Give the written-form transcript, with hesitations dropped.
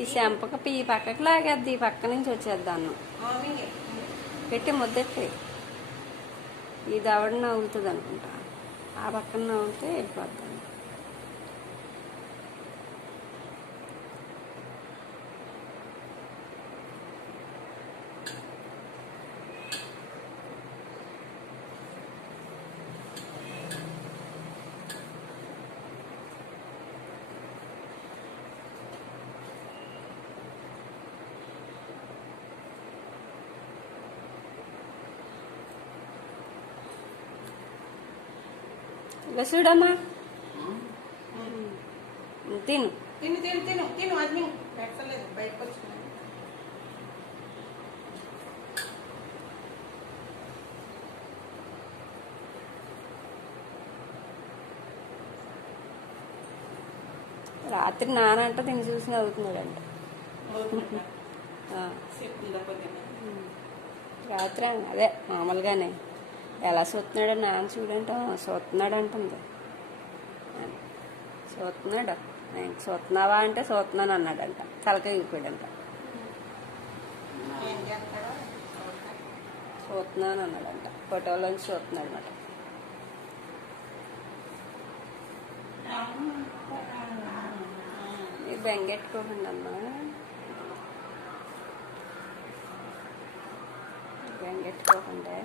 ఈ చెంపక ఈ పక్కకి లాగేద్ది, ఈ పక్క నుంచి వచ్చేద్ది అన్నం. పెట్టి ముద్దెట్టి ఈ దవడ నవ్వుతుంది అనుకుంటా, ఆ పక్కన నవ్వుతే వెళ్ళిపోద్ది. ఇలా చూడమ్మా, తిను తిను తిను తిను తిను, అది పెట్టలేదు బయటకు వచ్చింది. రాత్రి నానంట తిని చూసి నవ్వుతున్నాడంట. రాత్రి అదే మామూలుగానే ఎలా చూస్తున్నాడో నాన్న చూడంట, చూస్తున్నాడు అంటుంది. చూస్తున్నాడు, చూస్తున్నావా అంటే చూస్తున్నాను అన్నాడంట, తలకాయ ఊపాడంట. చూస్తున్నాను అన్నాడంట, ఫోటోలోంచి చూస్తున్నాడు అన్నమాట. మీరు బెంగెట్టుకోకండి అమ్మా, బెంగెట్టుకోకండి.